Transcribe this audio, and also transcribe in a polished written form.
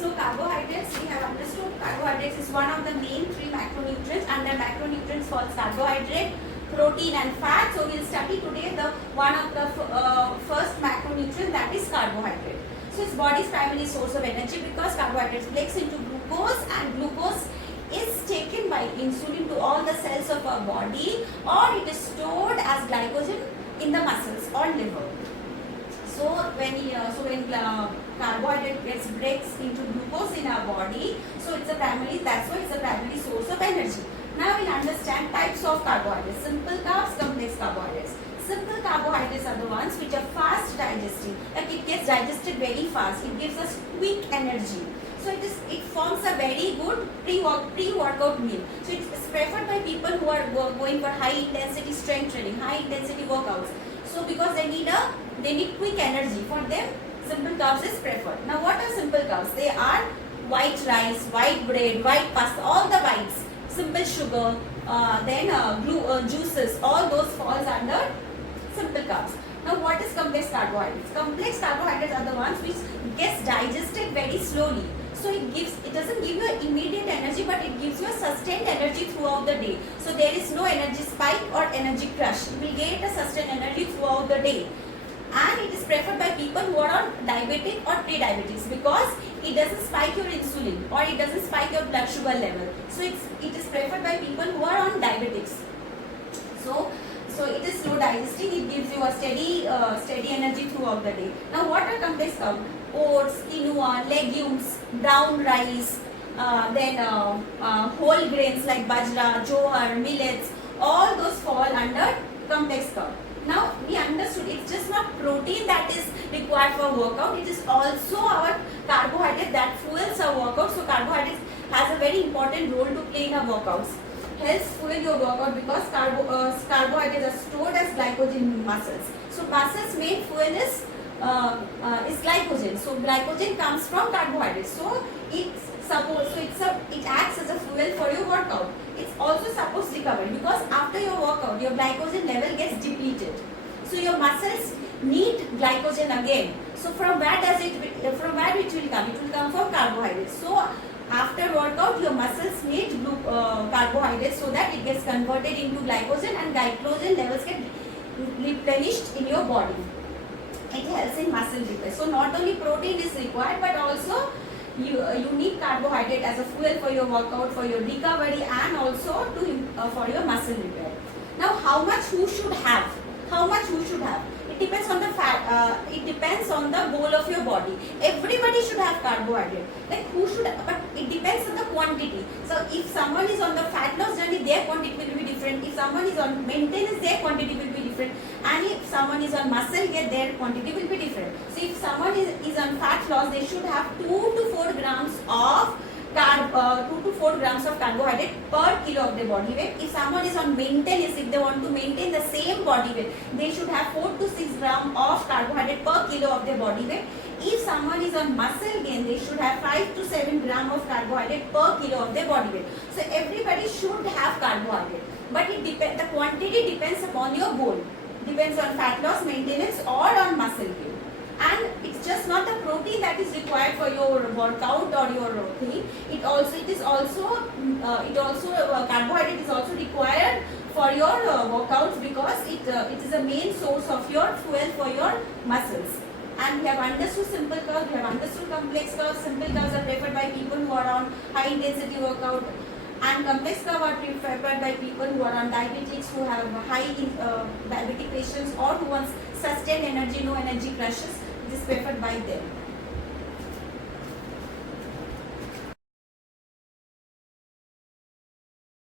So carbohydrates, we have understood carbohydrates is one of the main three macronutrients. Under macronutrients falls carbohydrate, protein and fat. So we will study today the one of the first macronutrient, that is carbohydrate. So its body's primary source of energy, because carbohydrates breaks into glucose, and glucose is taken by insulin to all the cells of our body, or it is stored as glycogen in the muscles or liver. So when carbohydrate breaks into glucose in our body, so it's a primary, that's why it's a primary source of energy. Now we'll understand types of carbohydrates: simple carbs, complex carbohydrates. Simple carbohydrates are the ones which are fast digesting, like it gets digested very fast, it gives us quick energy. So it forms a very good pre-workout meal. So it's preferred by people who are going for high intensity strength training, high intensity workouts. So because they need quick energy, for them simple carbs is preferred. Now what are simple carbs? They are white rice, white bread, white pasta, all the whites, simple sugar, juices, all those falls under simple carbs. Now what is complex carbohydrates? Complex carbohydrates are the ones which gets digested very slowly. So it doesn't give you immediate energy, but it gives you a sustained energy throughout the day. So there is no energy spike or energy crush. You will get a sustained energy throughout the day. And it is preferred by people who are on diabetic or pre-diabetics, because it doesn't spike your insulin or it doesn't spike your blood sugar level. So it is preferred by people who are on diabetics. So it is slow digesting, it gives you a steady energy throughout the day. Now what are complex carbs? Oats, quinoa, legumes, brown rice, whole grains like bajra, jowar, millets, all those fall under complex carb. Now we understood it's just not protein that is required for workout, it is also our carbohydrate that fuels our workout. So carbohydrates has a very important role to play in our workouts. Helps fuel your workout, because carbohydrates are stored as glycogen in muscles. So muscles' main fuel is glycogen. So glycogen comes from carbohydrates. So it acts as a fuel for your workout. It's also supposed recovery, because after your workout your glycogen level gets depleted. So your muscles need glycogen again. So from where it will come? It will come from carbohydrates. So after workout your muscles need carbohydrates, so that it gets converted into glycogen and glycogen levels get replenished in your body. It helps in muscle repair. So not only protein is required, but also you need carbohydrate as a fuel for your workout, for your recovery, and also for your muscle repair. Now how much who should have? It depends on the fat. It depends on the goal of your body. Everybody should have carbohydrate. Like but it depends on the quantity. So if someone is on the fat loss journey, their quantity will be different. If someone is on maintenance, their quantity will be different. And if someone is on muscle gain, their quantity will be different. So if someone is on fat loss, they should have 2 to 4 grams of 2 to 4 grams of carbohydrate per kilo of their body weight. If someone is on maintenance, if they want to maintain the same body weight, they should have 4 to 6 grams of carbohydrate per kilo of their body weight. If someone is on muscle gain, they should have 5 to 7 grams of carbohydrate per kilo of their body weight. So everybody should have carbohydrate, but the quantity depends upon your goal. Depends on fat loss, maintenance, or on muscle gain. And it's just not the protein that is required for your workout or your thing. Carbohydrate is also required for your workouts, because it is a main source of your fuel for your muscles. And we have understood simple carbs, we have understood complex carbs. Simple carbs are preferred by people who are on high intensity workout, and complex carbs are preferred by people who are on diabetics, who have high diabetic patients, or who want sustained energy, no energy crashes. It is preferred by them.